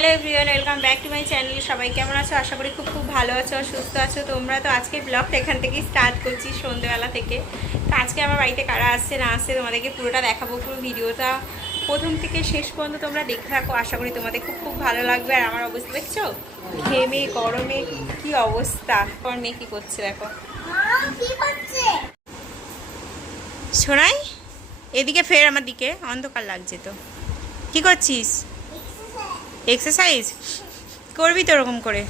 Hello everyone, welcome back to my channel. সবাই কেমন আছো? আশা করি খুব খুব ভালো আছো সুস্থ আছো। তোমরা তো আজকে ব্লগটা এখান থেকেই স্টার্ট করছি সন্ধ্যেবেলা থেকে। তো আজকে আমার বাড়িতে কারা আসছে না আসছে তোমাদেরকে পুরোটা দেখাবো, পুরো ভিডিওটা প্রথম থেকে শেষ পর্যন্ত তোমরা দেখে থাকো। আশা করি তোমাদের খুব খুব ভালো লাগবে। আর আমার অবস্থা, দেখছ? ঘেমে, গরমে, কি অবস্থা? আমার মেয়ে কী করছে, দেখো? শোনাই এদিকে ফের আমার দিকে। অন্ধকার লাগছে তো। কি করছিস? এক্সারসাইজ করবি তো ওরকম করে?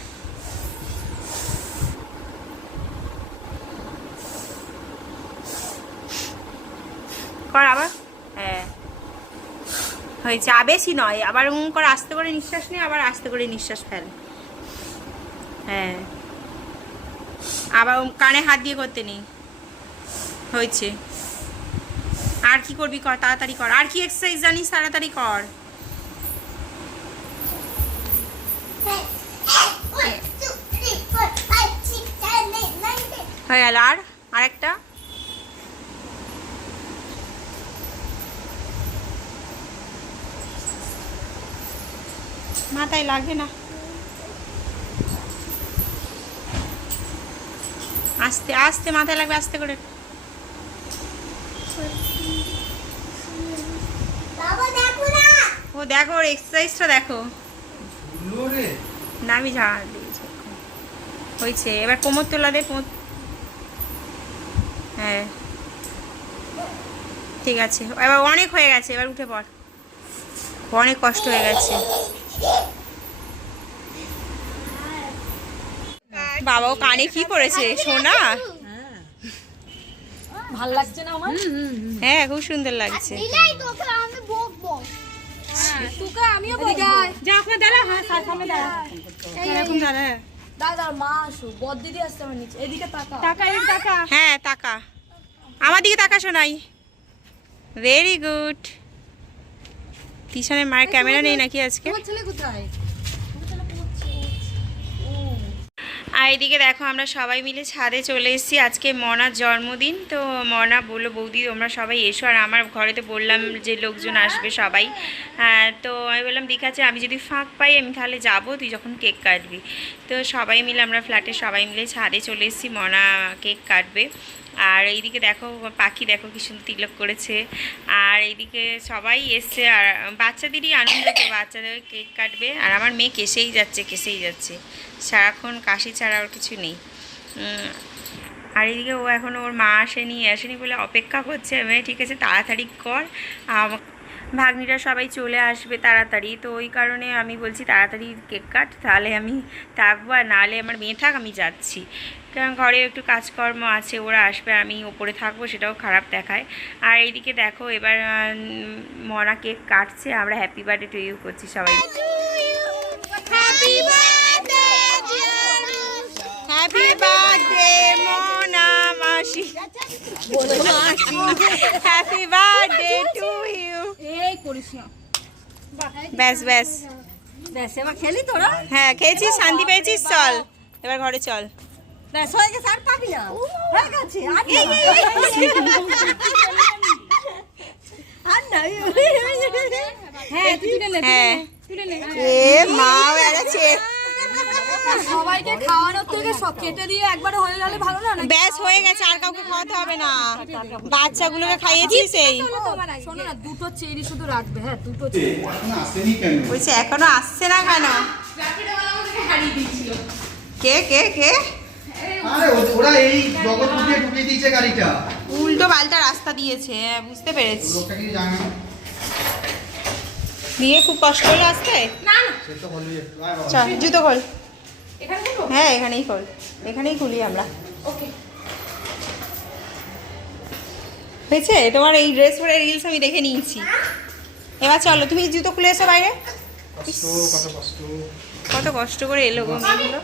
কর আবার। হ্যাঁ। হয়েছে। আর বেশি নয়। আবার উম করে আস্তে করে নিঃশ্বাস নে, আবার আস্তে করে নিঃশ্বাস ফেল। হ্যাঁ। আবার কানে হাত দিয়ে করতে নেই হয়েছে। আর কি করবি কর? তাড়াতাড়ি কর। আর কি এক্সারসাইজ জানিস? তাড়াতাড়ি কর। হয়ে গেল। আর আরেকটা। মাথায় লাগবে না। আস্তে আস্তে মাথায় লাগবে আস্তে করে। ও দেখো ওর এক্সারসাইজটা দেখো। নামি ঝাড় দিয়েছি। হয়েছে। এবার কোমর তোলা দে কোমর হ্যাঁ। ঠিক আছে। এবার অনেক হয়ে গেছে এবার উঠে পড়। অনেক কষ্ট হয়ে গেছে। বাবাও কানে কি করেছে সোনা? ভালো লাগছে না আমার? হ্যাঁ খুব সুন্দর লাগছে। তুকা আমিও যা আপনার দাঁড়া। হ্যাঁ সামনে দাঁড়া। এখন দাঁড়া দাদা মা আসো বদ দিদি আসছে আমার নিচে। এদিকে তাকা। টাকা টাকা হ্যাঁ টাকা আমার দিকে টাকা শোনাই ভেরি গুড মায়ের ক্যামেরা নেই নাকি আজকে? তোমার ছেলে কোথায়? আর এদিকে দেখো আমরা সবাই মিলে ছাদে চলে এসেছি। আজকে মনার জন্মদিন তো মনা বলল বৌদি তোমরা সবাই এসো। আর আমার ঘরেতে বললাম যে লোকজন আসবে সবাই। তো বললাম ঠিক আছে, আমি যদি ফাঁক পাই, আমি তাহলে যাব, তুই যখন কেক কাটবি। তো সবাই মিলে আমরা ফ্ল্যাটে সবাই মিলে ছাদে চলে এসেছি, মনা কেক কাটবে। আর এইদিকে দেখো, পাখি দেখো কি সুন্দর তিলক করেছে। আর এইদিকে সবাই এসছে, আর বাচ্চাদেরই আনন্দ বাচ্চাদের কেক কাটবে। আর আমার মেয়ে কেসেই যাচ্ছে কেসেই যাচ্ছে। সারাক্ষণ কাশি ছাড়া আর কিছু নেই। আর এদিকে ও এখন ওর মা আসেনি আসেনি বলে অপেক্ষা করছে। ঠিক আছে, তাড়াতাড়ি কর ভাগ্নিরা সবাই চলে আসবে তাড়াতাড়ি। তো ওই কারণে আমি বলছি তাড়াতাড়ি কেক কাট তাহলে আমি থাকব আর নাহলে আমার মেয়ে থাক আমি যাচ্ছি। কারণ ঘরে একটু কাজকর্ম আছে ওরা আসবে আমি ওপরে থাকব সেটাও খারাপ দেখায়। আর এইদিকে দেখো এবার মনা কেক কাটছে আমরা হ্যাপি বার্থডে টু ইউ করছি সবাই। হ্যাপি বার্থডে হ্যাপি বার্থডে মাসি। হ্যাপি বার্থডে টু ইউ এই করিস না ব্যাস ব্যাস। ব্যাস এবার খেলি তোরা? হ্যাঁ খেয়েছিস? শান্তি পেয়েছিস? চল। এবার ঘরে চল। ব্যাস হয়ে গেছে আর পাবি না। হয়ে গেছে আর না। হ্যাঁ। তুই তুলে নে হ্যাঁ। তুলে নে এ মা বেড়েছে সবাইকে খাওয়ানোর থেকে সব কেটে দিয়ে একবার হয়ে গেলে ভালো না নাকি? ব্যাস হয়ে গেছে আর কাউকে খাওয়াতে হবে না। বাচ্চাগুলোকে খাইয়েছিস এই শোনো না দুটো চেরি শুধু রাখবে হ্যাঁ দুটো বলছে এখনও আসছে না কেন? কে কে কে? ওরা এই জগৎপুর ঢুকিয়ে দিয়েছে গাড়িটা। উল্টো পাল্টা রাস্তা দিয়েছে হ্যাঁ, বুঝতে পেরেছি। দিয়ে খুব কষ্ট হলো আসতে জুতো খোল। হ্যাঁ এখানেই খোল। এখানেই খুলি আমরা। হয়েছে? তোমার এই ড্রেস পরে রিলস আমি দেখে নিয়েছি। এবার চলো তুমি জুতো খুলে এসো বাইরে। কত কষ্ট। করে এলো গো মেয়েগুলো।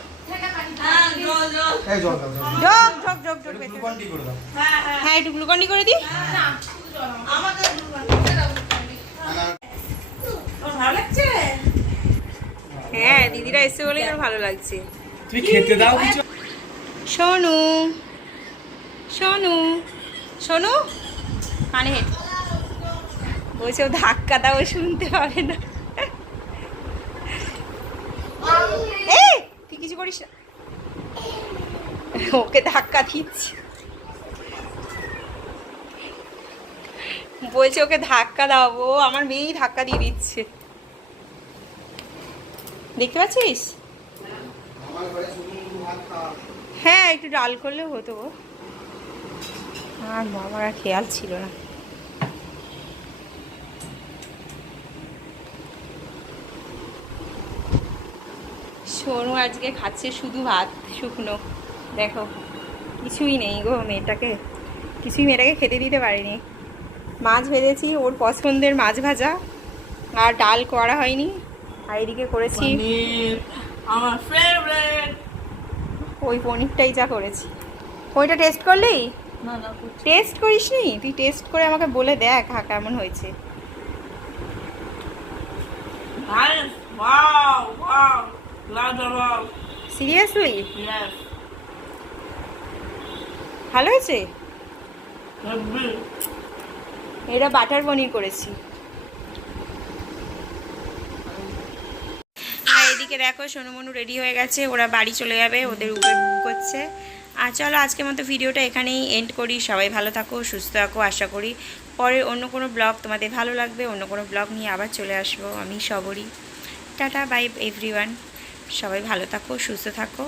করে দাও। হ্যাঁ একটু গ্লুকন্ডি করে দিই। হ্যাঁ দিদিরা এসে বলেই আমার ভালো লাগছে। তুমি খেতে দাও কিছু? সোনু সোনু সোনু কানে হেঁট। বলছে ও ধাক্কা দাও শুনতে পাবে না। এই তুই কিছু করিস না। ওকে ধাক্কা দিচ্ছে। বলছে ওকে ধাক্কা দাও ও আমার মেয়েই ধাক্কা দিয়ে দিচ্ছে। দেখতে পাচ্ছিস? হ্যাঁ একটু ডাল করলে হতো গো। আর বাবার আর খেয়াল ছিল না। সোনু আজকে খাচ্ছে শুধু ভাত, শুকনো। দেখো, কিছুই নেই গো মেয়েটাকে। কিছুই মেয়েটাকে খেতে দিতে পারিনি। মাছ ভেজেছি, ওর পছন্দের মাছ ভাজা। আর ডাল করা হয়নি। আর এদিকে করেছি আমার ফেভারিট ওই পনিরটাই যা করেছি। ওইটা টেস্ট করলি? না না টেস্ট করিস নি তুই টেস্ট করে আমাকে বলে দেখ হা কেমন হয়েছে. সিরিয়াসলি ভালো হয়েছে. এটা বাটার পনির করেছি আর এদিকে দেখো, সোনুমনু রেডি হয়ে গেছে, ওরা বাড়ি চলে যাবে, ওদের উপরে বুক করছে আর চলো, আজকের মতো ভিডিওটা এখানেই এন্ড করি। সবাই ভালো থাকো, সুস্থ থাকো, আশা করি পরে অন্য কোনো ব্লগ তোমাদের ভালো লাগবে, অন্য কোনো ব্লগ নিয়ে আবার চলে আসব। আমি সবরই টাটা বাই এভরিওয়ান সবাই ভালো থাকো, সুস্থ থাকো।